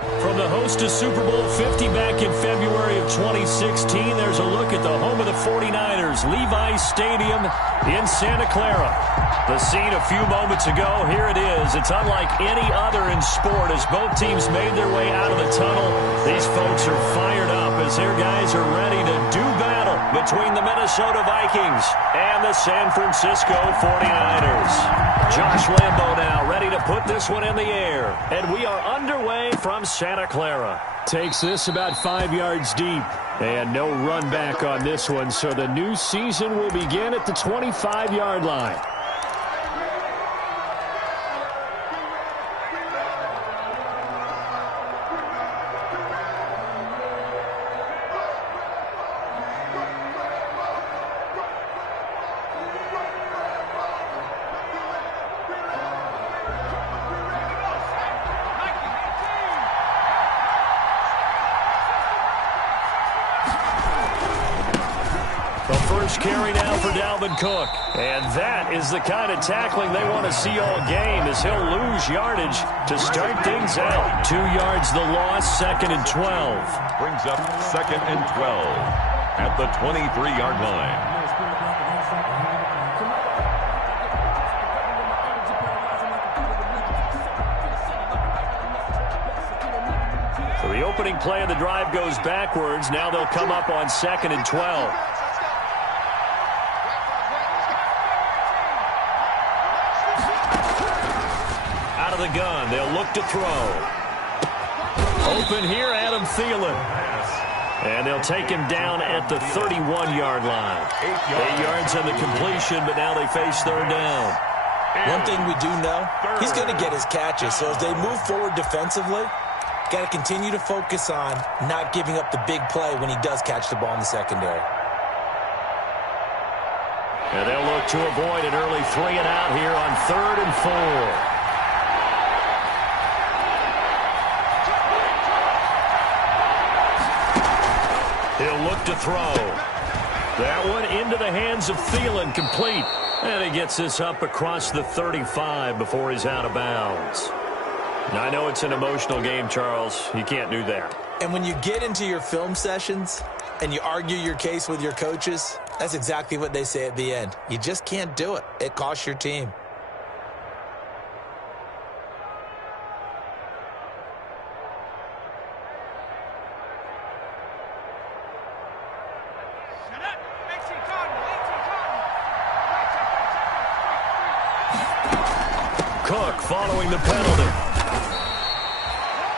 From the host to Super Bowl 50 back in February of 2016, there's a look at the home of the 49ers, Levi's Stadium in Santa Clara. The scene a few moments ago, here it is. It's unlike any other in sport as both teams made their way out of the tunnel. These folks are fired up as their guys are ready to do battle between the Minnesota Vikings and the San Francisco 49ers. Josh Lambo now ready to put this one in the air. And we are underway from Santa Clara. Takes this about 5 yards deep. And no run back on this one, so the new season will begin at the 25-yard line. Carry now for Dalvin Cook. And that is the kind of tackling they want to see all game as he'll lose yardage to start things out. 2 yards the loss, 2nd and 12. Brings up 2nd and 12 at the 23-yard line. So the opening play of the drive goes backwards. Now they'll come up on 2nd and 12. The gun. They'll look to throw. Open here, Adam Thielen. And they'll take him down at the 31-yard line. 8 yards on the completion, but now they face 3rd down. One thing we do know, he's going to get his catches. So as they move forward defensively, got to continue to focus on not giving up the big play when he does catch the ball in the secondary. And they'll look to avoid an early 3 and out here on 3rd and 4. He'll look to throw. That one into the hands of Thielen, complete. And he gets this up across the 35 before he's out of bounds. Now, I know it's an emotional game, Charles. You can't do that. And when you get into your film sessions and you argue your case with your coaches, that's exactly what they say at the end. You just can't do it. It costs your team. Cook following the penalty.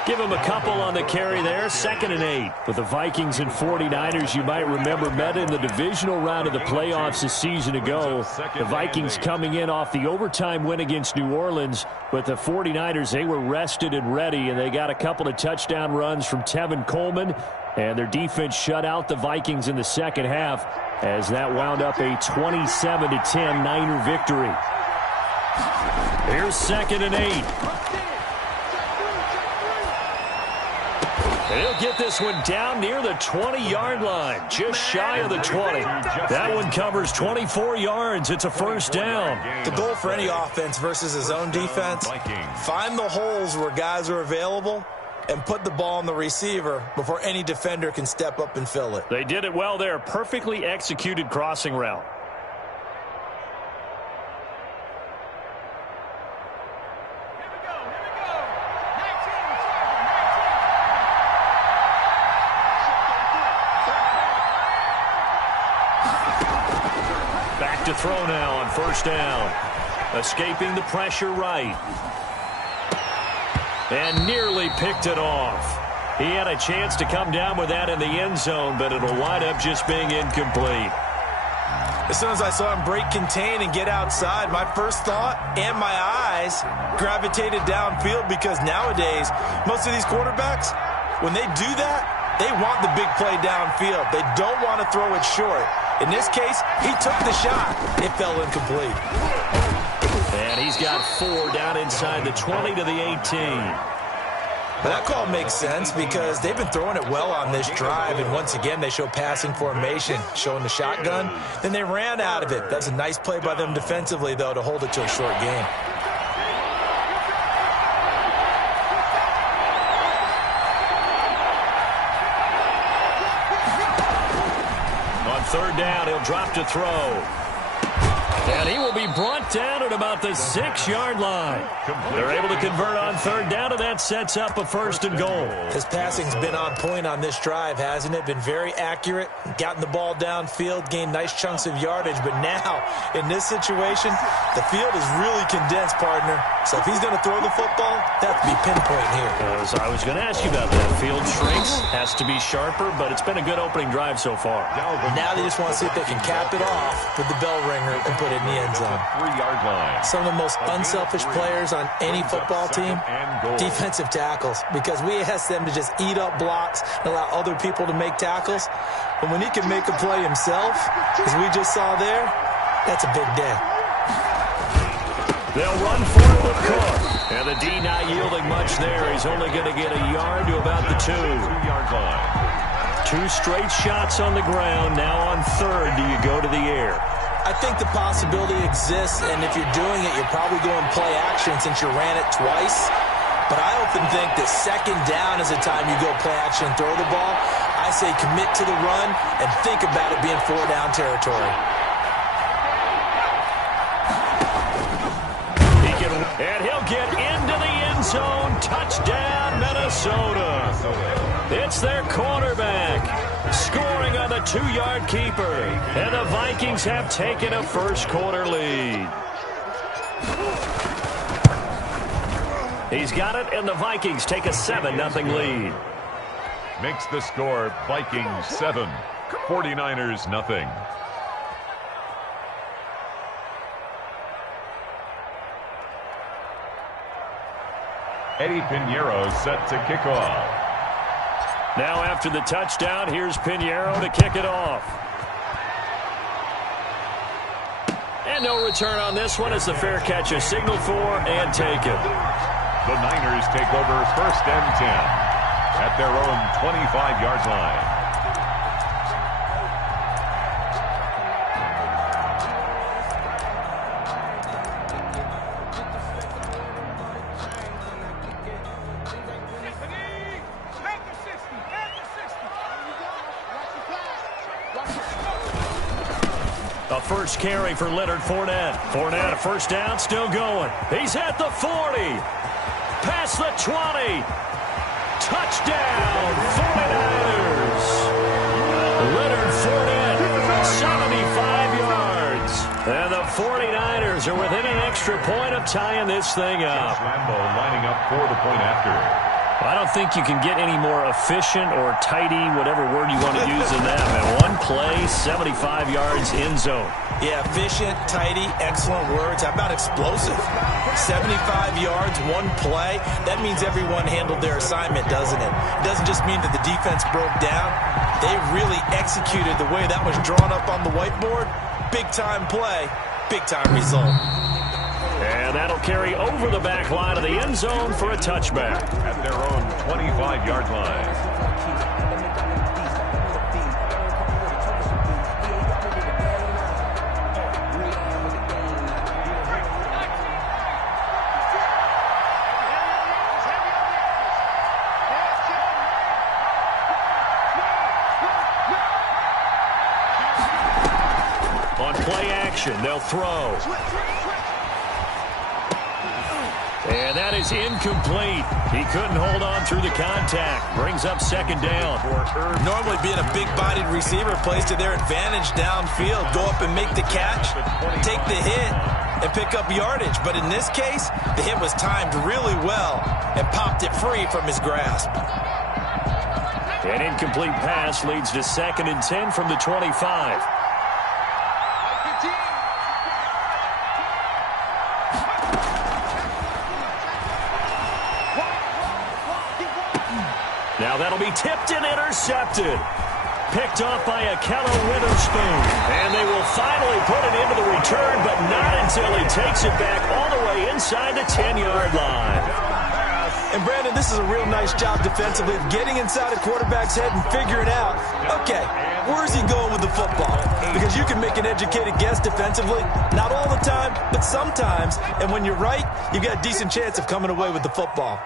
Give him a couple on the carry there. 2nd and 8. But the Vikings and 49ers, you might remember, met in the divisional round of the playoffs a season ago. The Vikings coming in off the overtime win against New Orleans. But the 49ers, they were rested and ready, and they got a couple of touchdown runs from Tevin Coleman. And their defense shut out the Vikings in the second half as that wound up a 27-10 Niner victory. Here's 2nd and 8. He'll get this one down near the 20-yard line, just shy of the 20. That one covers 24 yards. It's a 1st down. The goal for any offense versus his own defense, find the holes where guys are available and put the ball on the receiver before any defender can step up and fill it. They did it well there. Perfectly executed crossing route. Back to throw now on 1st down. Escaping the pressure right. And nearly picked it off. He had a chance to come down with that in the end zone, but it'll wind up just being incomplete. As soon as I saw him break contain and get outside, my first thought and my eyes gravitated downfield because nowadays, most of these quarterbacks, when they do that, they want the big play downfield. They don't want to throw it short. In this case, he took the shot. It fell incomplete. And he's got 4 down inside the 20 to the 18. That call makes sense because they've been throwing it well on this drive, and once again they show passing formation, showing the shotgun. Then they ran out of it. That's a nice play by them defensively, though, to hold it to a short game. third down. He'll drop to throw. And he will be brought down at about the 6-yard line. They're able to convert on third down, and that sets up a first and goal. His passing's been on point on this drive, hasn't it? Been very accurate, gotten the ball downfield, gained nice chunks of yardage. But now, in this situation, the field is really condensed, partner. So if he's going to throw the football, that has to be pinpoint here. I was going to ask you about that. Field shrinks, has to be sharper, but it's been a good opening drive so far. Now they just want to see if they can cap it off with the bell ringer and put it in the end zone. 3-yard line. Some of the most unselfish players on any football team, defensive tackles, because we ask them to just eat up blocks and allow other people to make tackles. But when he can make a play himself, as we just saw there, that's a big day. They'll run for it with Cook. And the D not yielding much there. He's only going to get a yard to about the 2-yard line. 2 straight shots on the ground. Now on third, do you go to the air? I think the possibility exists, and if you're doing it, you're probably going play action since you ran it twice. But I often think that second down is the time you go play action and throw the ball. I say commit to the run and think about it being 4-down territory. And he'll get into the end zone. Touchdown, Minnesota. It's their quarterback scoring on the 2-yard keeper. And the Vikings have taken a first-quarter lead. He's got it, and the Vikings take a 7-0 lead. Makes the score Vikings 7, 49ers nothing. Eddie Pinheiro set to kick off. Now after the touchdown, here's Pinheiro to kick it off. And no return on this one as the fair catch is signaled for and taken. The Niners take over first and 10 at their own 25-yard line. A first carry for Leonard Fournette. Fournette, a first down, still going. He's at the 40. Past the 20. Touchdown, 49ers. Leonard Fournette, 75 yards. And the 49ers are within an extra point of tying this thing up. Lambeau lining up for the point after. I don't think you can get any more efficient or tidy, whatever word you want to use in that. Man, one play, 75 yards in zone. Yeah, efficient, tidy, excellent words. How about explosive? 75 yards, one play. That means everyone handled their assignment, doesn't it? It doesn't just mean that the defense broke down. They really executed the way that was drawn up on the whiteboard. Big-time play, big-time result. And that'll carry over the back line of the end zone for a touchback. At their own 25-yard line. On play action, they'll throw. And that is incomplete. He couldn't hold on through the contact. Brings up second down. Normally being a big-bodied receiver plays to their advantage downfield. Go up and make the catch, take the hit, and pick up yardage. But in this case, the hit was timed really well and popped it free from his grasp. An incomplete pass leads to 2nd and 10 from the 25. Now that'll be tipped and intercepted. Picked off by Ahkello Witherspoon. And they will finally put it into the return, but not until he takes it back all the way inside the 10-yard line. And Brandon, this is a real nice job defensively of getting inside a quarterback's head and figuring out, okay, where's he going with the football? Because you can make an educated guess defensively. Not all the time, but sometimes. And when you're right, you've got a decent chance of coming away with the football.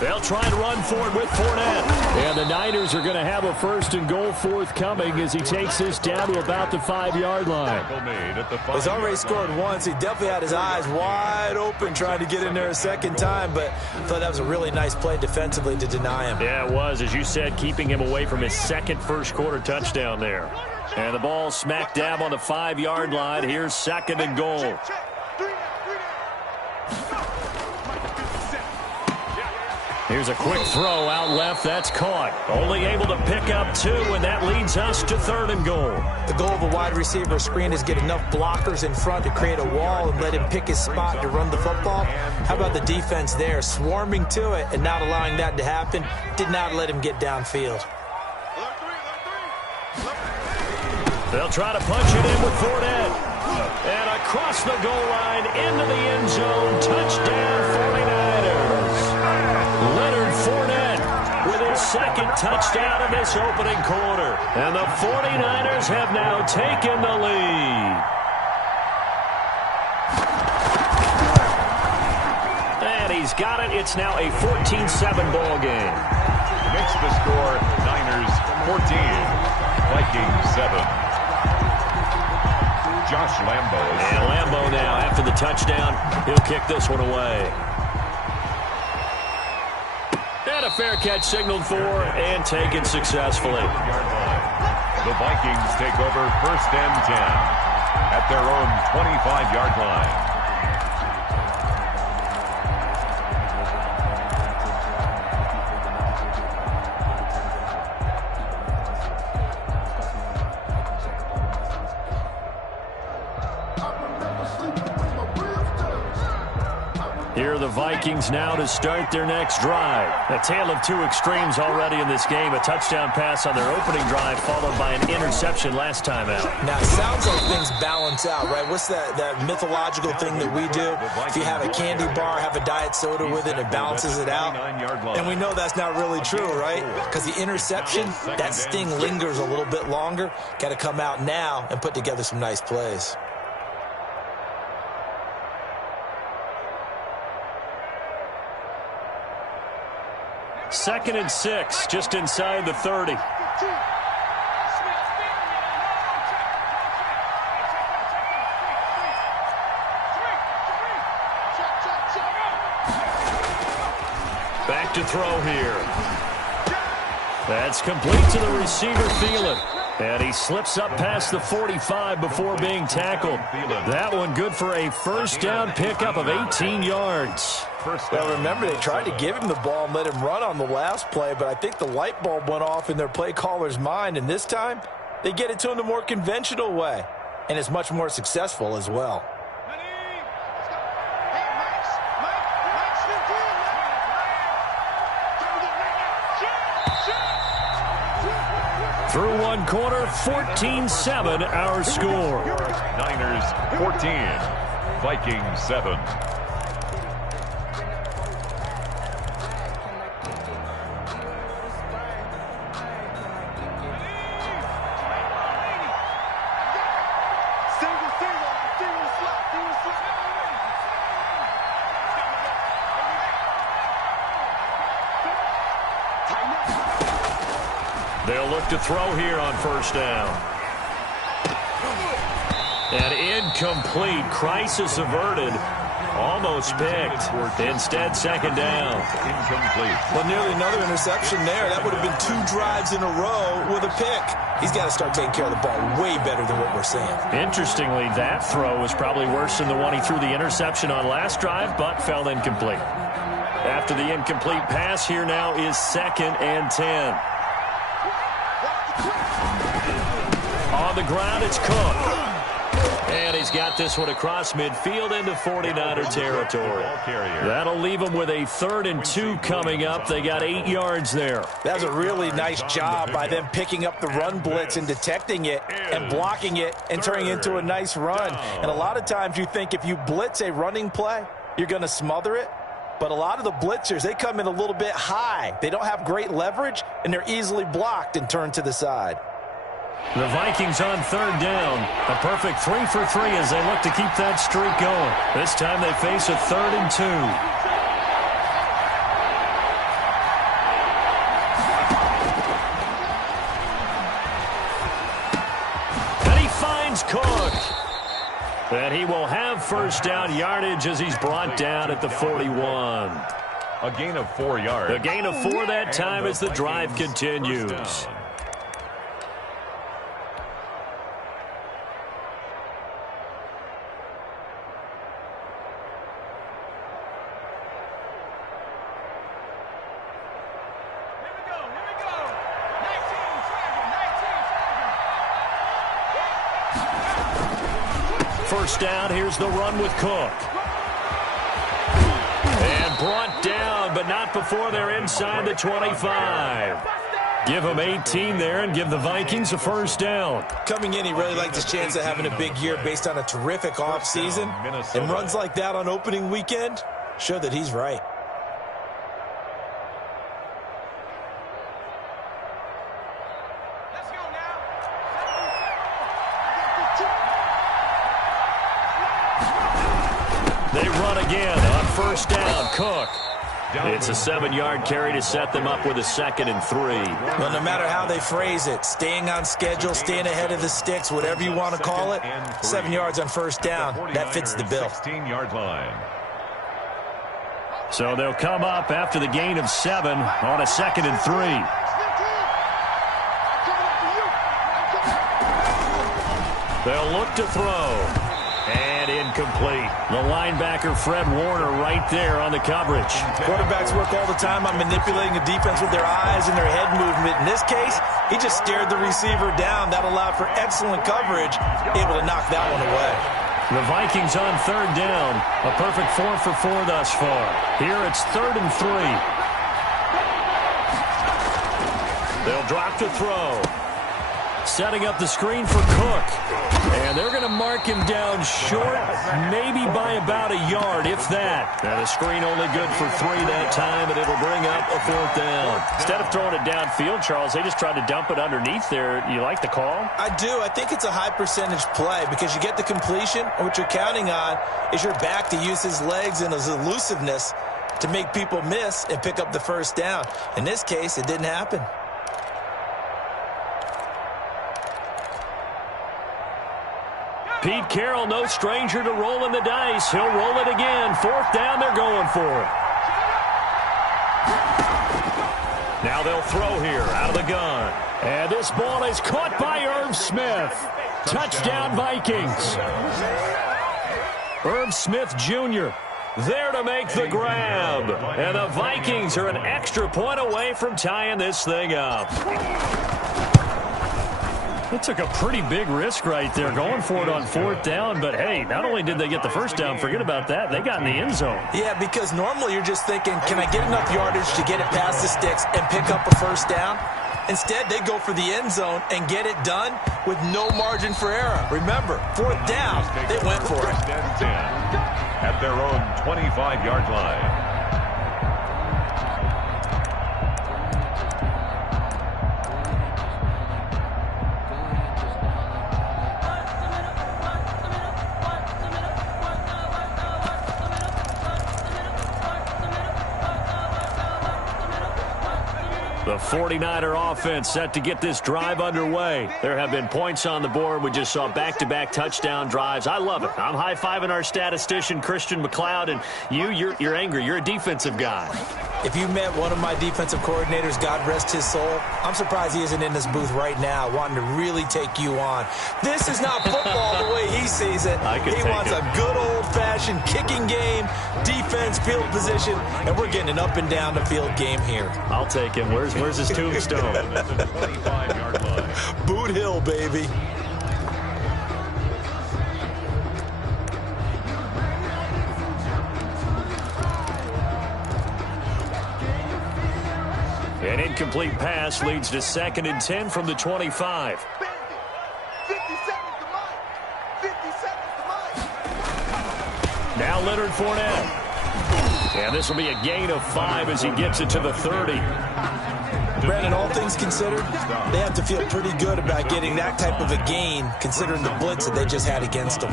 They'll try and run for it with Fournette. And the Niners are going to have a 1st and goal forthcoming as he takes this down to about the 5-yard line. He's already scored once. He definitely had his eyes wide open trying to get in there a second time, but I thought that was a really nice play defensively to deny him. Yeah, it was. As you said, keeping him away from his second first-quarter touchdown there. And the ball smack dab on the 5-yard line. Here's 2nd and goal. Here's a quick throw out left. That's caught. Only able to pick up 2, and that leads us to 3rd and goal. The goal of a wide receiver screen is get enough blockers in front to create a wall and let him pick his spot to run the football. How about the defense there, swarming to it and not allowing that to happen? Did not let him get downfield. They'll try to punch it in with Fournette. And across the goal line into the end zone. Touchdown 49ers. Leonard Fournette with his 2nd touchdown in this opening quarter. And the 49ers have now taken the lead. And he's got it. It's now a 14-7 ball game. Makes the score Niners 14, Vikings 7. Josh Lambo. And Lambo now, after the touchdown, he'll kick this one away. And a fair catch signaled for and taken successfully. The Vikings take over 1st and 10 at their own 25-yard line. Here are the Vikings now to start their next drive. A tale of 2 extremes already in this game. A touchdown pass on their opening drive followed by an interception last time out. Now, it sounds like things balance out, right? What's that mythological thing that we do? If you have a candy bar, have a diet soda with it, it balances it out. And we know that's not really true, right? Because the interception, that sting lingers a little bit longer. Got to come out now and put together some nice plays. 2nd and 6, just inside the 30. Back to throw here. That's complete to the receiver, Thielen. And he slips up past the 45 before being tackled. That one good for a 1st down pickup of 18 yards. Well, remember, they tried to give him the ball and let him run on the last play, but I think the light bulb went off in their play caller's mind, and this time they get it to him the more conventional way, and it's much more successful as well. Through one quarter, 14-7 our score. Niners 14, Vikings 7. They'll look to throw here on 1st down. And incomplete. Crisis averted. Almost picked. Instead, 2nd down. Incomplete. Well, nearly another interception there. That would have been 2 drives in a row with a pick. He's got to start taking care of the ball way better than what we're seeing. Interestingly, that throw was probably worse than the one he threw the interception on last drive, but fell incomplete. After the incomplete pass, here now is 2nd and 10. On the ground, it's Cook. And he's got this one across midfield into 49er territory. That'll leave him with a 3rd and 2 coming up. They got 8 yards there. That was a really nice job by them picking up the run blitz and detecting it and blocking it and turning it into a nice run. And a lot of times you think if you blitz a running play, you're going to smother it. But a lot of the blitzers, they come in a little bit high. They don't have great leverage, and they're easily blocked and turned to the side. The Vikings on 3rd down. A perfect 3 for 3 as they look to keep that streak going. This time they face a 3rd and 2. And he will have first down yardage as he's brought down at the 41. A gain of 4 yards. A gain of 4 that time as the drive continues. First down, here's the run with Cook. And brought down, but not before they're inside the 25. Give them 18 there and give the Vikings a first down. Coming in, he really liked his chance of having a big year based on a terrific offseason. And runs like that on opening weekend show that he's right. They run again on first down. Cook. It's a 7-yard carry to set them up with a 2nd and 3. Well, no matter how they phrase it, staying on schedule, staying ahead of the sticks, whatever you want to call it, 7 yards on first down, that fits the bill. 16-yard line. So they'll come up after the gain of 7 on a 2nd and 3. They'll look to throw. And incomplete. The linebacker, Fred Warner, right there on the coverage. Quarterbacks work all the time on manipulating the defense with their eyes and their head movement. In this case, he just stared the receiver down. That allowed for excellent coverage, able to knock that one away. The Vikings on 3rd down. A perfect 4 for 4 thus far. Here it's 3rd and 3. They'll drop to throw. Setting up the screen for Cook. And they're going to mark him down short, maybe by about a yard, if that. And the screen only good for 3 that time, and it'll bring up a 4th down. Instead of throwing it downfield, Charles, they just tried to dump it underneath there. You like the call? I do. I think it's a high percentage play because you get the completion, and what you're counting on is your back to use his legs and his elusiveness to make people miss and pick up the first down. In this case, it didn't happen. Pete Carroll, no stranger to rolling the dice. He'll roll it again. 4th down, they're going for it. Now they'll throw here out of the gun. And this ball is caught by Irv Smith. Touchdown, Vikings. Irv Smith Jr. there to make the grab. And the Vikings are an extra point away from tying this thing up. It took a pretty big risk right there going for it on 4th down, but hey, not only did they get the first down, forget about that, they got in the end zone. Yeah, because normally you're just thinking, can I get enough yardage to get it past the sticks and pick up a first down? Instead, they go for the end zone and get it done with no margin for error. Remember, 4th down, they went for it. At their own 25-yard line. The 49er offense set to get this drive underway. There have been points on the board. We just saw back-to-back touchdown drives. I love it. I'm high-fiving our statistician, Christian McLeod, and you're angry. You're a defensive guy. If you met one of my defensive coordinators, God rest his soul, I'm surprised he isn't in this booth right now wanting to really take you on. This is not football the way he sees it. He wants a good old-fashioned kicking game, defense, field position, and we're getting an up-and-down the field game here. I'll take him. Where's his tombstone? Boot Hill, baby. An incomplete pass leads to 2nd and 10 from the 25. 50 seconds to mine. 50 seconds to mine. Now Leonard Fournette. And this will be a gain of 5 as he gets it to the 30. Brandon, all things considered, they have to feel pretty good about getting that type of a gain considering the blitz that they just had against them.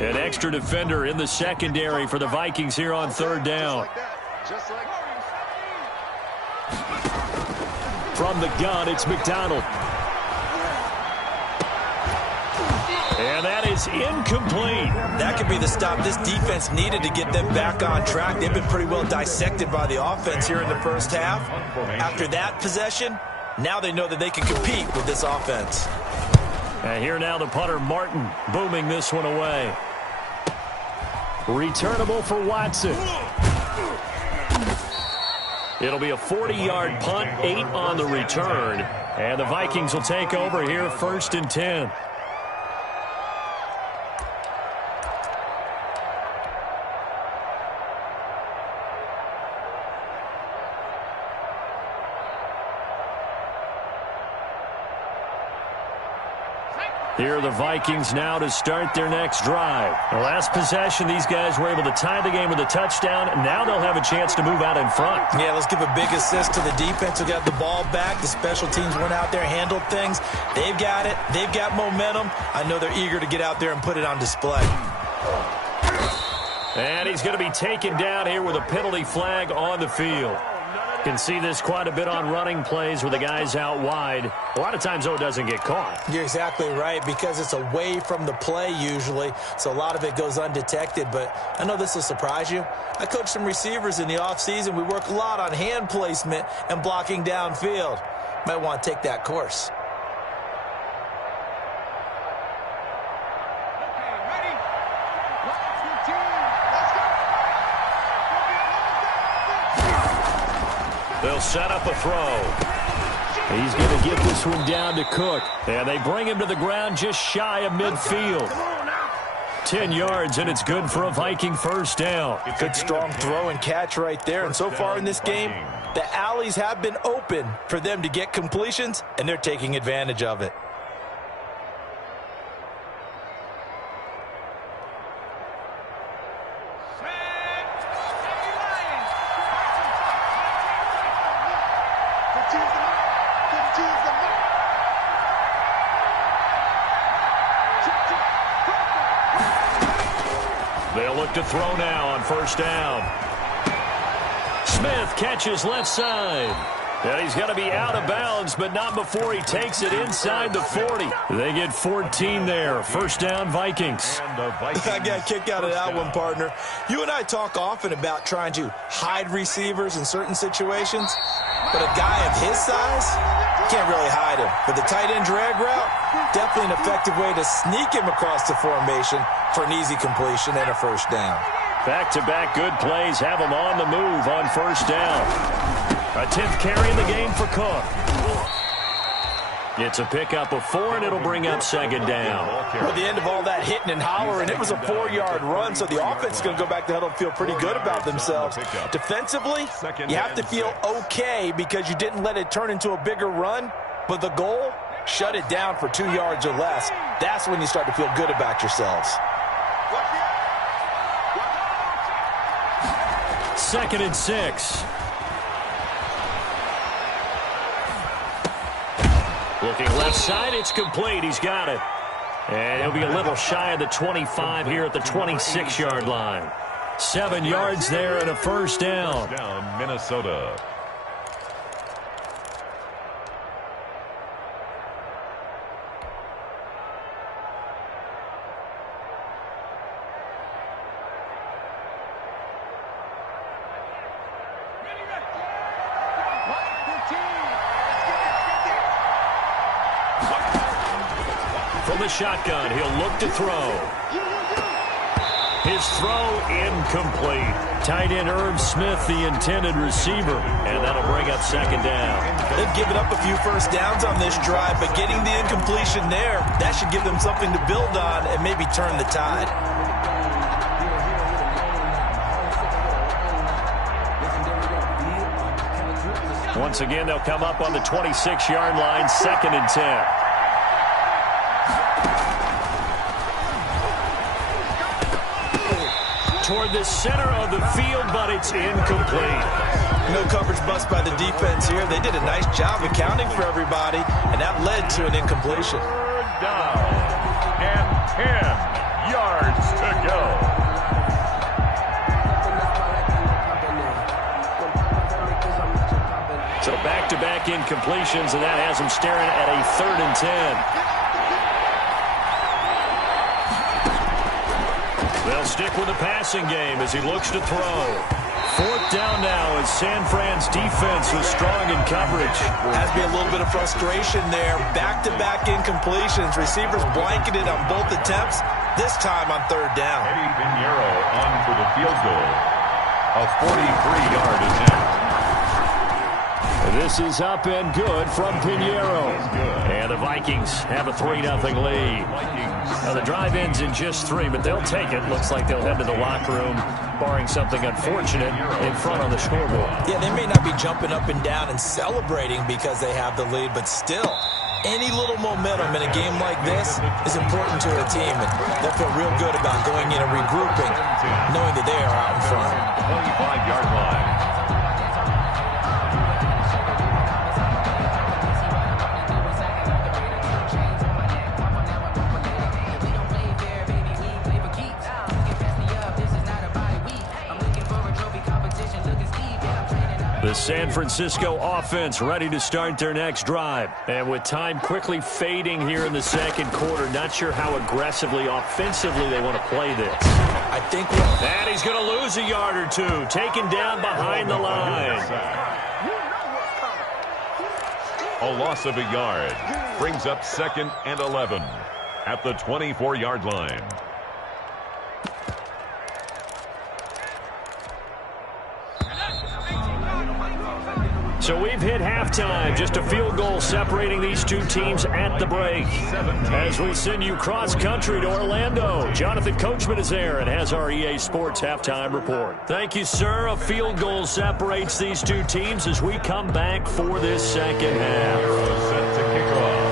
An extra defender in the secondary for the Vikings here on third down. From the gun, it's McDonald. And that is incomplete. That could be the stop this defense needed to get them back on track. They've been pretty well dissected by the offense here in the first half. After that possession, now they know that they can compete with this offense. And here now the punter, Martin, booming this one away. Returnable for Watson. It'll be a 40-yard punt, 8 on the return. And the Vikings will take over here, 1st and 10. Here are the Vikings now to start their next drive. The last possession, these guys were able to tie the game with a touchdown. Now they'll have a chance to move out in front. Yeah, let's give a big assist to the defense who got the ball back. The special teams went out there, handled things. They've got it. They've got momentum. I know they're eager to get out there and put it on display. And he's going to be taken down here with a penalty flag on the field. Can see this quite a bit on running plays where the guy's out wide. A lot of times, though, it doesn't get caught. You're exactly right, because it's away from the play usually, so a lot of it goes undetected. But I know this will surprise you. I coach some receivers in the offseason. We work a lot on hand placement and blocking downfield. Might want to take that course. They'll set up a throw. He's going to get this one down to Cook. And they bring him to the ground just shy of midfield. 10 yards, and it's good for a Viking first down. Good strong throw and catch right there. And so far in this game, the alleys have been open for them to get completions, and they're taking advantage of it. They'll look to throw now on first down. Smith catches left side. And he's going to be out of bounds, but not before he takes it inside the 40. They get 14 there. First down, Vikings. I got a kick out of that one, partner. You and I talk often about trying to hide receivers in certain situations, but a guy of his size can't really hide him. But the tight end drag route, definitely an effective way to sneak him across the formation for an easy completion and a first down. Back-to-back good plays have him on the move on first down. A 10th carry in the game for Cook. It's a pickup of 4, and it'll bring up second down. Well, the end of all that hitting and hollering, it was a 4-yard run, so the offense is going to go back to huddle and feel pretty good about themselves. Defensively, you have to feel okay because you didn't let it turn into a bigger run, but the goal, shut it down for 2 yards or less. That's when you start to feel good about yourselves. 2nd and 6. Looking left side, it's complete. He's got it. And he'll be a little shy of the 25 here at the 26-yard line. 7 yards there and a first down. Minnesota. From the shotgun, he'll look to throw. His throw incomplete. Tight end Irv Smith, the intended receiver, and that'll bring up second down. They've given up a few first downs on this drive, but getting the incompletion there, that should give them something to build on and maybe turn the tide. Once again, they'll come up on the 26-yard line, 2nd and 10. Toward the center of the field, but it's incomplete. No coverage bust by the defense here. They did a nice job accounting for everybody, and that led to an incompletion. 3rd down and 10. yards to go. So back-to-back incompletions, and that has him staring at a 3rd and 10. They'll stick with the passing game as he looks to throw. 4th down now as San Fran's defense was strong in coverage. Has to be a little bit of frustration there. Back-to-back incompletions. Receivers blanketed on both attempts, this time on 3rd down. Eddie Pinheiro on for the field goal. A 43-yard attempt. This is up and good from Pinheiro. And the Vikings have a 3-0 lead. Now the drive ends in just 3, but they'll take it. Looks like they'll head to the locker room, barring something unfortunate in front on the scoreboard. Yeah, they may not be jumping up and down and celebrating because they have the lead, but still, any little momentum in a game like this is important to a team, and they'll feel real good about going in and regrouping, knowing that they are out in front. 25-yard line. The San Francisco offense ready to start their next drive. And with time quickly fading here in the second quarter, not sure how aggressively, offensively they want to play this. I think and he's going to lose a yard or two, taken down behind the line. A loss of a yard brings up 2nd and 11 at the 24-yard line. So we've hit halftime, just a field goal separating these two teams at the break. As we send you cross-country to Orlando, Jonathan Coachman is there and has our EA Sports halftime report. Thank you, sir. A field goal separates these two teams as we come back for this second half. Set to kick off.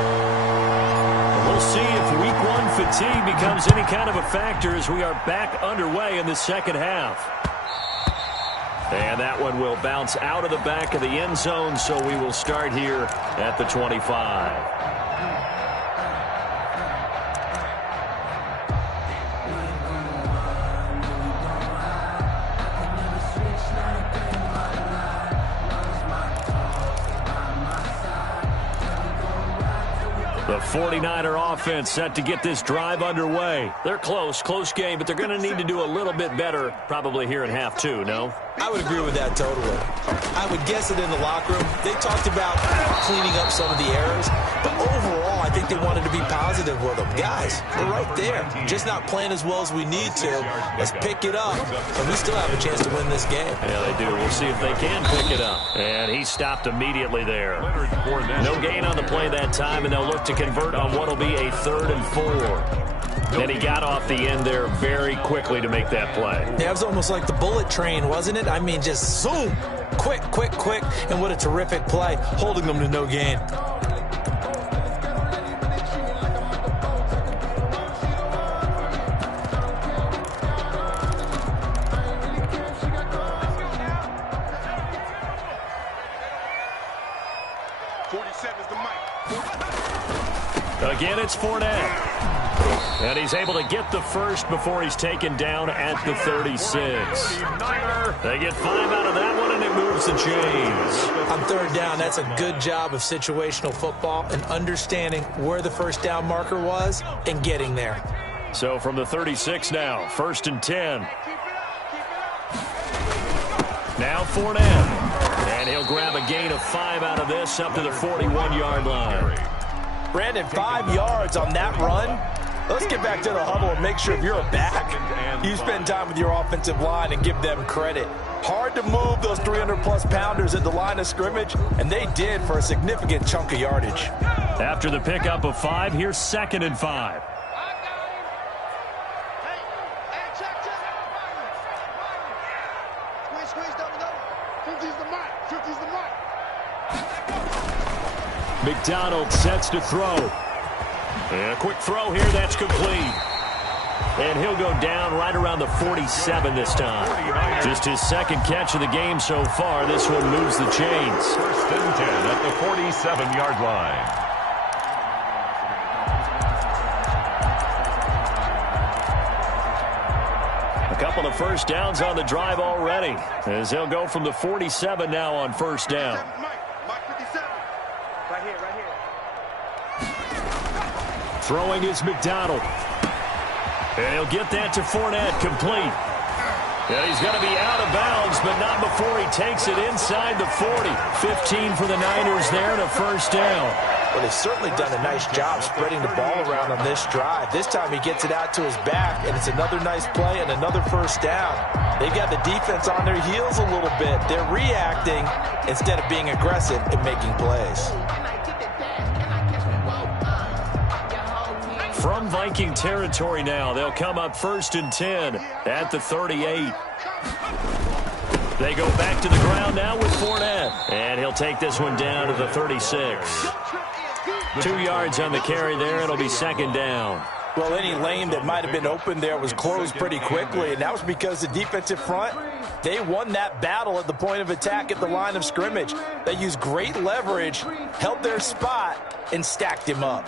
We'll see if week 1 fatigue becomes any kind of a factor as we are back underway in the second half. And that one will bounce out of the back of the end zone, so we will start here at the 25. The 49er offense set to get this drive underway. They're close game, but they're going to need to do a little bit better probably here in half 2, no? I would agree with that totally. I would guess it in the locker room. They talked about cleaning up some of the errors, but overall, I think they wanted to be positive with them. Guys, we're right there. Just not playing as well as we need to. Let's pick it up, and we still have a chance to win this game. Yeah, they do. We'll see if they can pick it up. And he stopped immediately there. No gain on the play that time, and they'll look to convert on what will be a 3rd and 4. And he got off the end there very quickly to make that play. Yeah, it was almost like the bullet train, wasn't it? I mean, just zoom. Quick. And what a terrific play, holding them to no gain. Again, it's Fournette. And he's able to get the first before he's taken down at the 36. They get 5 out of that one, and it moves the chains. On 3rd down, that's a good job of situational football and understanding where the first down marker was and getting there. So from the 36 now, 1st and 10. Now Fournette. And he'll grab a gain of 5 out of this up to the 41-yard line. Brandon, 5 yards on that run. Let's get back to the huddle and make sure if you're a back, you spend time with your offensive line and give them credit. Hard to move those 300-plus pounders at the line of scrimmage, and they did for a significant chunk of yardage. After the pickup of 5, here's 2nd and 5. McDonald sets to throw. And a quick throw here, that's complete. And he'll go down right around the 47 this time. Just his 2nd catch of the game so far. This one moves the chains. 1st and 10 at the 47-yard line. couple of first downs on the drive already, as they'll go from the 47 now on first down. Mike 57. Right here, right here. Throwing is McDonald. And he'll get that to Fournette, complete. And he's going to be out of bounds, but not before he takes it inside the 40. 15 for the Niners there and a first down. Well, they've certainly done a nice job spreading the ball around on this drive. This time he gets it out to his back, and it's another nice play and another first down. They've got the defense on their heels a little bit. They're reacting instead of being aggressive and making plays. From Viking territory now, they'll come up 1st and 10 at the 38. They go back to the ground now with Fournette. And he'll take this one down to the 36. 2 yards on the carry there. It'll be second down. Well, any lane that might have been open there was closed pretty quickly, and that was because the defensive front, they won that battle at the point of attack at the line of scrimmage. They used great leverage, held their spot, and stacked him up.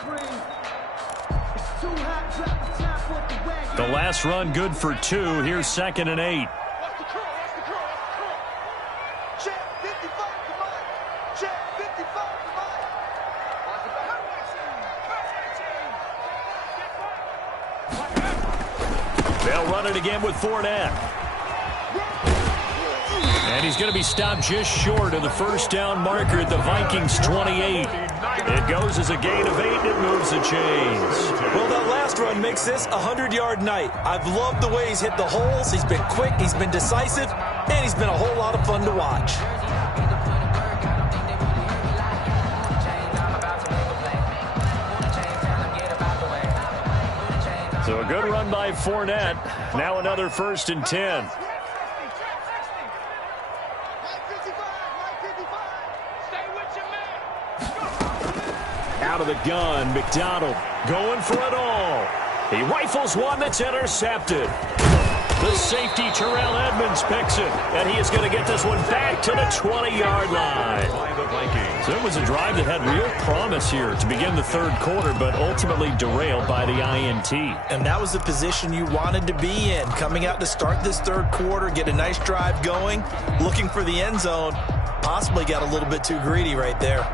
The last run good for 2. Here's 2nd and 8. They'll run it again with Fournette. And he's going to be stopped just short of the first down marker at the Vikings 28. It goes as a gain of 8, and it moves the chains. Well, that last run makes this a 100-yard night. I've loved the way he's hit the holes. He's been quick, he's been decisive, and he's been a whole lot of fun to watch. So a good run by Fournette. Now another 1st and 10. Out of the gun, McDonald going for it all. He rifles one that's intercepted. The safety, Terrell Edmonds, picks it, and he is going to get this one back to the 20-yard line. So it was a drive that had real promise here to begin the third quarter, but ultimately derailed by the INT. And that was the position you wanted to be in, coming out to start this third quarter, get a nice drive going, looking for the end zone, possibly got a little bit too greedy right there.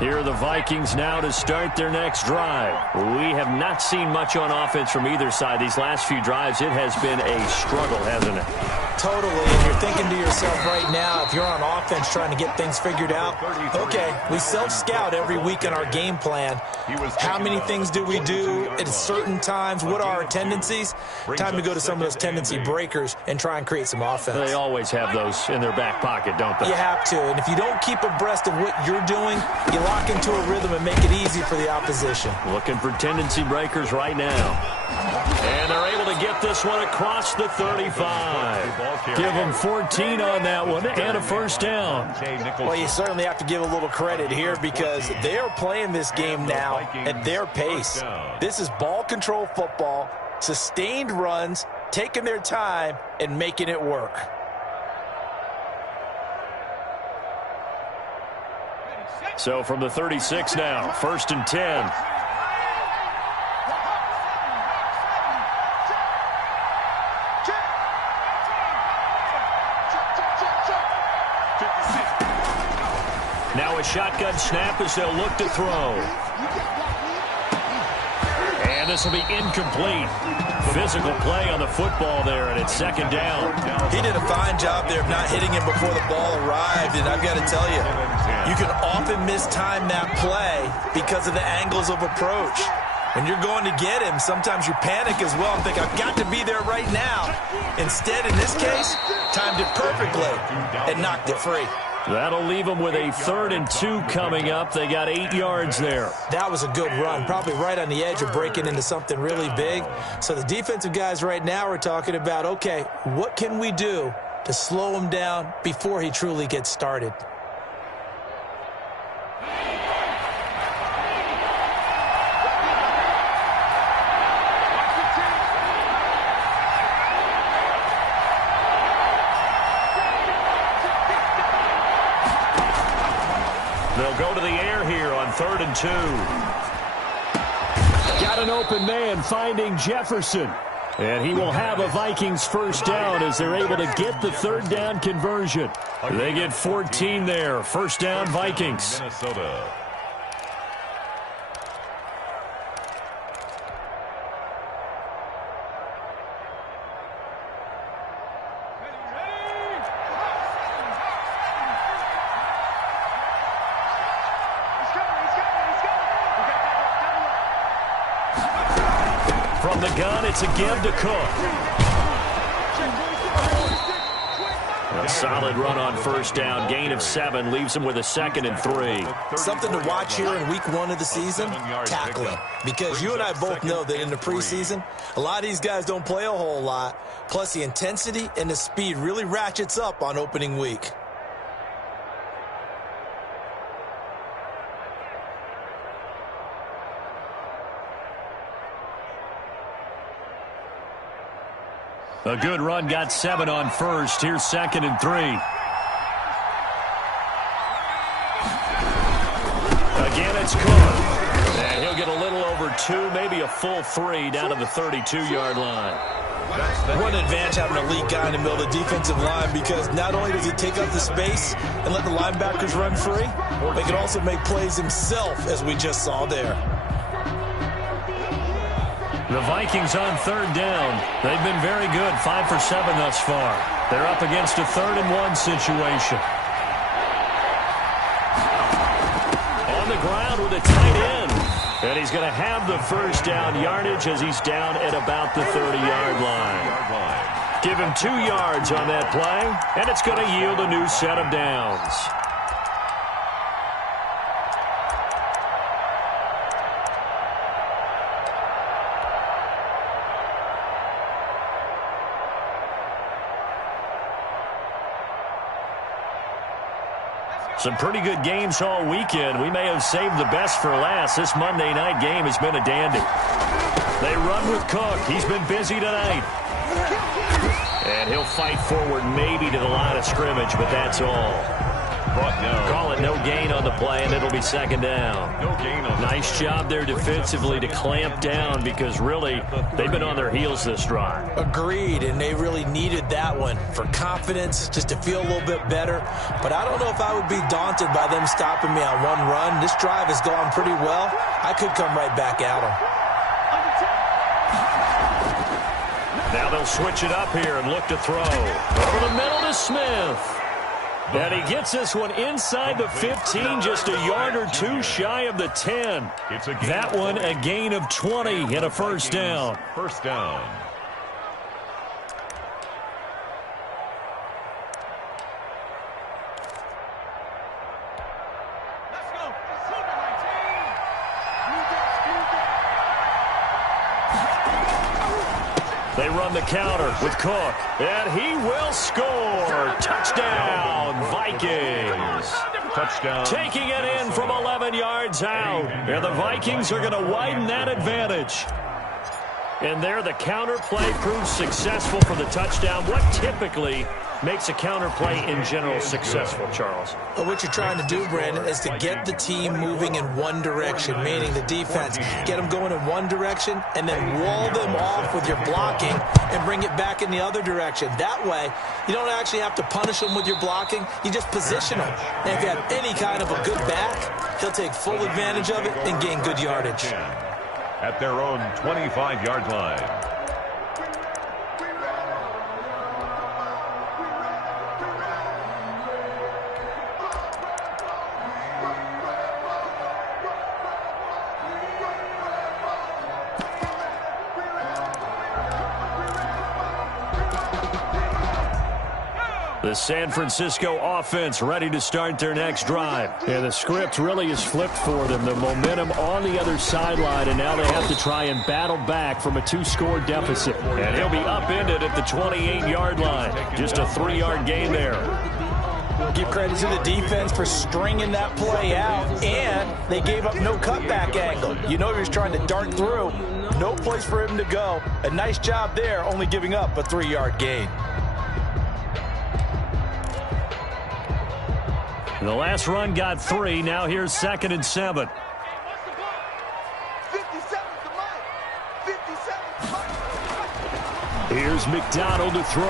Here are the Vikings now to start their next drive. We have not seen much on offense from either side. These last few drives, it has been a struggle, hasn't it? Totally, and you're thinking to yourself right now, if you're on offense trying to get things figured out, okay, we self-scout every week in our game plan. How many things do we do at certain times? What are our tendencies? Time to go to some of those tendency breakers and try and create some offense. They always have those in their back pocket, don't they? You have to, and if you don't keep abreast of what you're doing, you lock into a rhythm and make it easy for the opposition. Looking for tendency breakers right now. And they're able to get this one across the 35. Give them 14 on that one and a first down. Well, you certainly have to give a little credit here because they are playing this game now at their pace. This is ball control football, sustained runs, taking their time and making it work. So from the 36 now, 1st and 10. Now a shotgun snap as they'll look to throw. And this will be incomplete. Physical play on the football there, and it's second down. He did a fine job there of not hitting him before the ball arrived, and I've got to tell you, you can often mistime that play because of the angles of approach. When you're going to get him, sometimes you panic as well and think, I've got to be there right now. Instead, in this case, timed it perfectly and knocked it free. That'll leave them with a 3rd and 2 coming up. They got 8 yards there. That was a good run, probably right on the edge of breaking into something really big. So the defensive guys right now are talking about, okay, what can we do to slow him down before he truly gets started? They'll go to the air here on 3rd and 2. Got an open man finding Jefferson. And he will have a Vikings first down as they're able to get the third down conversion. They get 14 there. First down, Vikings. Minnesota. From the gun, it's a give to Cook. A solid run on first down. Gain of 7 leaves him with a 2nd and 3. Something to watch here in week 1 of the season, tackling. Because you and I both know that in the preseason, a lot of these guys don't play a whole lot. Plus the intensity and the speed really ratchets up on opening week. A good run, got 7 on first. Here's 2nd and 3. Again, it's Cook. And he'll get a little over 2, maybe a full 3 down to the 32-yard line. What an advantage having a elite guy in the middle of the defensive line, because not only does he take up the space and let the linebackers run free, but he can also make plays himself, as we just saw there. The Vikings on third down. They've been very good, 5 for 7 thus far. They're up against a 3rd and 1 situation. On the ground with a tight end. And he's going to have the first down yardage as he's down at about the 30-yard line. Give him 2 yards on that play, and it's going to yield a new set of downs. Some pretty good games all weekend. We may have saved the best for last. This Monday night game has been a dandy. They run with Cook. He's been busy tonight. And he'll fight forward maybe to the line of scrimmage, but that's all. Call it no gain on the play, and it'll be 2nd down. No gain on nice job there defensively to clamp down, because really they've been on their heels this drive. Agreed, and they really needed that one for confidence, just to feel a little bit better. But I don't know if I would be daunted by them stopping me on one run. This drive has gone pretty well. I could come right back at them. Now they'll switch it up here and look to throw. Over the middle to Smith. And he gets this one inside the 15, just a yard or 2 shy of the 10. That one a gain of 20 and a first down. First down. They run the counter with Cook, and he will score. Touchdown, Vikings. Touchdown. Taking it in from 11 yards out. And the Vikings are going to widen that advantage. And there the counter play proves successful for the touchdown. What typically makes a counter play in general successful, Charles? Well, what you're trying to do, Brandon, is to get the team moving in one direction, meaning the defense. Get them going in one direction and then wall them off with your blocking and bring it back in the other direction. That way, you don't actually have to punish them with your blocking. You just position them. And if you have any kind of a good back, he'll take full advantage of it and gain good yardage. At their own 25-yard line. The San Francisco offense ready to start their next drive. And the script really is flipped for them. The momentum on the other sideline, and now they have to try and battle back from a 2-score deficit. And he'll be upended at the 28-yard line. Just a 3-yard gain there. Give credit to the defense for stringing that play out, and they gave up no cutback angle. You know he was trying to dart through. No place for him to go. A nice job there, only giving up a 3-yard gain. The last run got 3. Now here's 2nd and 7. 50 seconds to Mike. Here's McDonald to throw.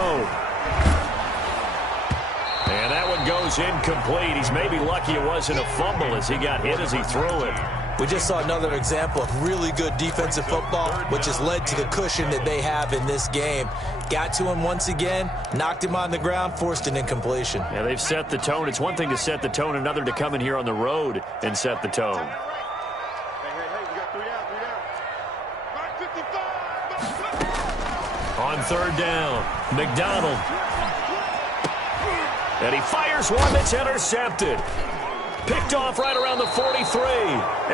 And that one goes incomplete. He's maybe lucky it wasn't a fumble as he got hit as he threw it. We just saw another example of really good defensive football, which has led to the cushion that they have in this game. Got to him once again, knocked him on the ground, forced an incompletion. Yeah, they've set the tone. It's one thing to set the tone, another to come in here on the road and set the tone. On third down, McDonald. And he fires one that's intercepted. Picked off right around the 43.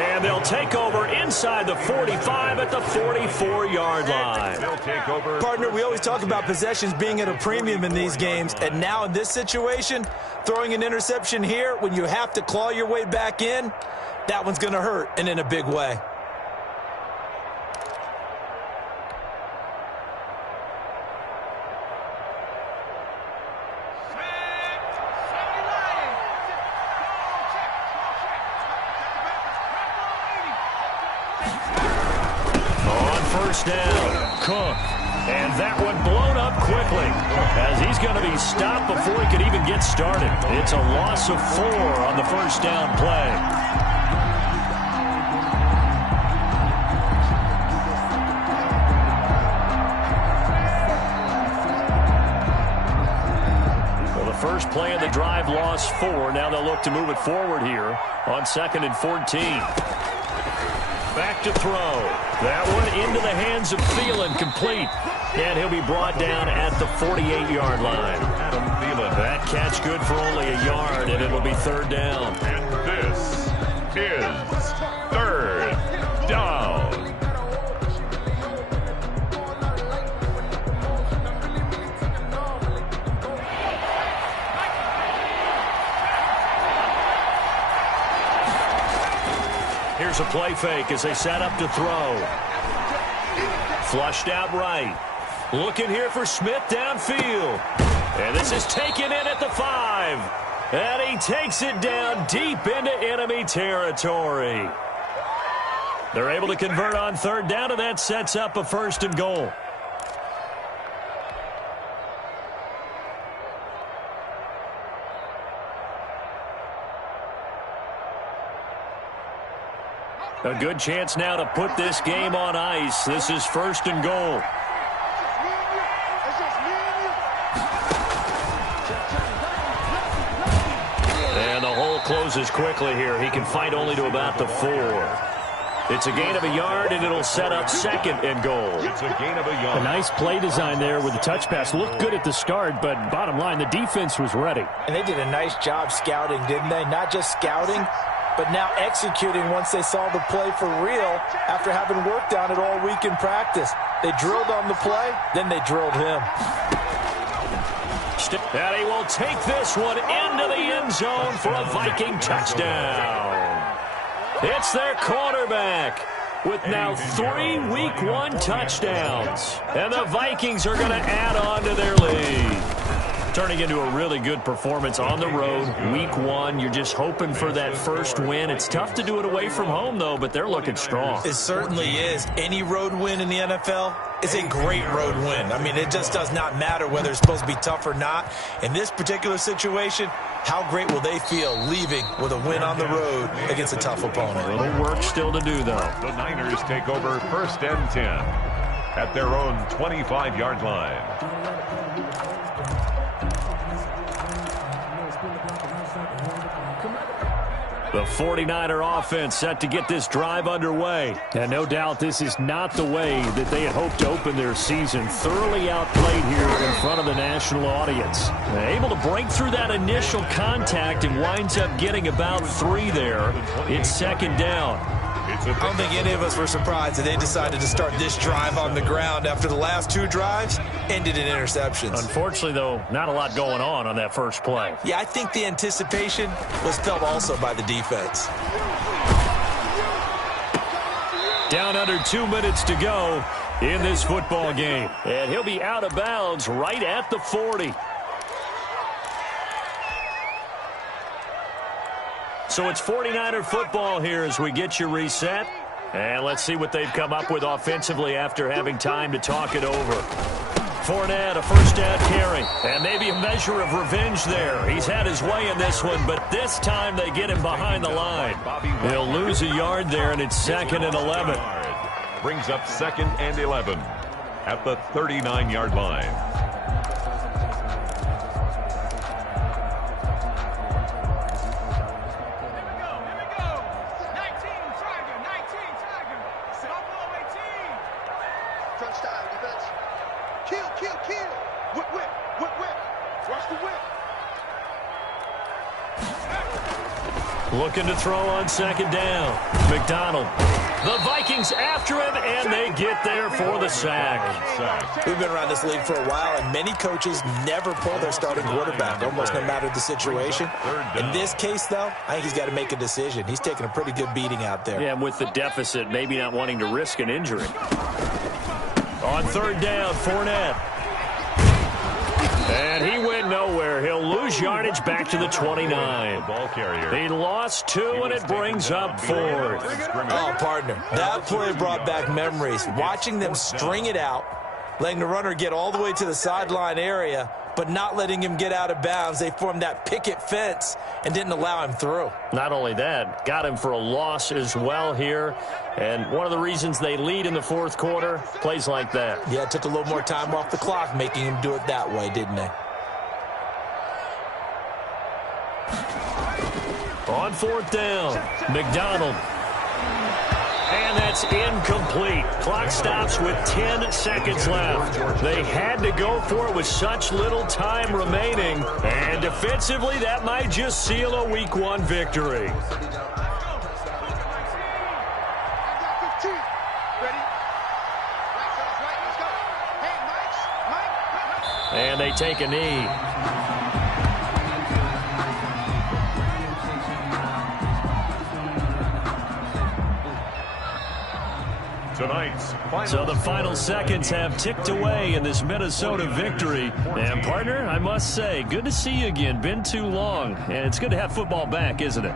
And they'll take over inside the 45 at the 44-yard line. They'll take over. Partner, we always talk about possessions being at a premium in these games. And now in this situation, throwing an interception here when you have to claw your way back in, that one's going to hurt, and in a big way. Down, Cook. And that one blown up quickly as he's going to be stopped before he could even get started. It's a loss of 4 on the first down play. Well, the first play of the drive lost 4. Now they'll look to move it forward here on 2nd and 14. Back to throw. That one into the hands of Thielen, complete. And he'll be brought down at the 48-yard line. Adam Thielen. That catch good for only a yard, and it'll be third down. And this is third down. Here's a play fake as they set up to throw. Flushed out right. Looking here for Smith downfield. And this is taken in at the 5. And he takes it down deep into enemy territory. They're able to convert on third down, and that sets up a 1st and goal. A good chance now to put this game on ice. This is 1st and goal. And the hole closes quickly here. He can fight only to about the 4. It's a gain of a yard, and it'll set up 2nd and goal. It's a gain of a yard. A nice play design there with the touch pass. Looked good at the start, but bottom line, the defense was ready. And they did a nice job scouting, didn't they? Not just scouting, but now executing once they saw the play for real after having worked on it all week in practice. They drilled on the play, then they drilled him. And he will take this one into the end zone for a Viking touchdown. It's their quarterback with now 3 Week 1 touchdowns. And the Vikings are going to add on to their lead. Turning into a really good performance on the road. Week 1, you're just hoping for that first win. It's tough to do it away from home, though, but they're looking strong. It certainly is. Any road win in the NFL is a great road win. I mean, it just does not matter whether it's supposed to be tough or not. In this particular situation, how great will they feel leaving with a win on the road against a tough opponent? A little work still to do, though. The Niners take over 1st and 10 at their own 25-yard line. The 49er offense set to get this drive underway. And no doubt this is not the way that they had hoped to open their season. Thoroughly outplayed here in front of the national audience. Able to break through that initial contact and winds up getting about 3 there. It's 2nd down. I don't think any of us were surprised that they decided to start this drive on the ground after the last 2 drives ended in interceptions. Unfortunately, though, not a lot going on that first play. Yeah, I think the anticipation was felt also by the defense. Down under 2 minutes to go in this football game. And he'll be out of bounds right at the 40. So it's 49er football here as we get you reset. And let's see what they've come up with offensively after having time to talk it over. Fournette, a first down carry. And maybe a measure of revenge there. He's had his way in this one, but this time they get him behind the line. He'll lose a yard there, and it's 2nd and 11. Brings up 2nd and 11 at the 39-yard line. Looking to throw on 2nd down. McDonald. The Vikings after him, and they get there for the sack. We've been around this league for a while, and many coaches never pull their starting quarterback, almost no matter the situation. In this case, though, I think he's got to make a decision. He's taking a pretty good beating out there. Yeah, and with the deficit, maybe not wanting to risk an injury. On 3rd down, Fournette. And he went nowhere. He'll lose yardage back to the 29. Ball carrier. He lost 2, and it brings up 4th. Oh, partner, that play brought back memories. Watching them string it out, letting the runner get all the way to the sideline area, but not letting him get out of bounds. They formed that picket fence and didn't allow him through. Not only that, got him for a loss as well here. And one of the reasons they lead in the 4th quarter, plays like that. Yeah, it took a little more time off the clock, making him do it that way, didn't they? On 4th down, McDonald. And that's incomplete. Clock stops with 10 seconds left. They had to go for it with such little time remaining. And defensively, that might just seal a Week 1 victory. And they take a knee. So the final seconds have ticked away in this Minnesota victory. And, partner, I must say, good to see you again. Been too long. And it's good to have football back, isn't it?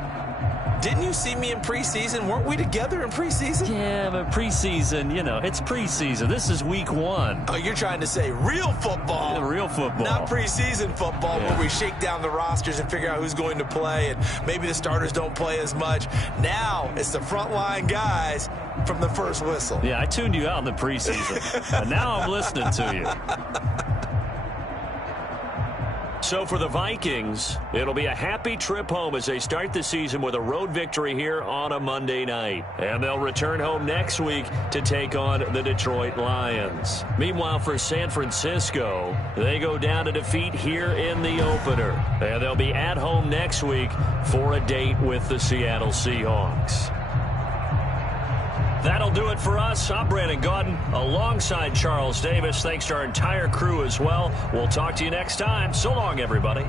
Didn't you see me in preseason? Weren't we together in preseason? Yeah, but preseason, you know, it's preseason. This is Week 1. Oh, you're trying to say real football. Yeah, real football. Not preseason football where we shake down the rosters and figure out who's going to play, and maybe the starters don't play as much. Now it's the frontline guys from the first whistle. Yeah, I tuned you out in the preseason. And now I'm listening to you. So for the Vikings, it'll be a happy trip home as they start the season with a road victory here on a Monday night. And they'll return home next week to take on the Detroit Lions. Meanwhile, for San Francisco, they go down to defeat here in the opener. And they'll be at home next week for a date with the Seattle Seahawks. That'll do it for us. I'm Brandon Gaudin alongside Charles Davis. Thanks to our entire crew as well. We'll talk to you next time. So long, everybody.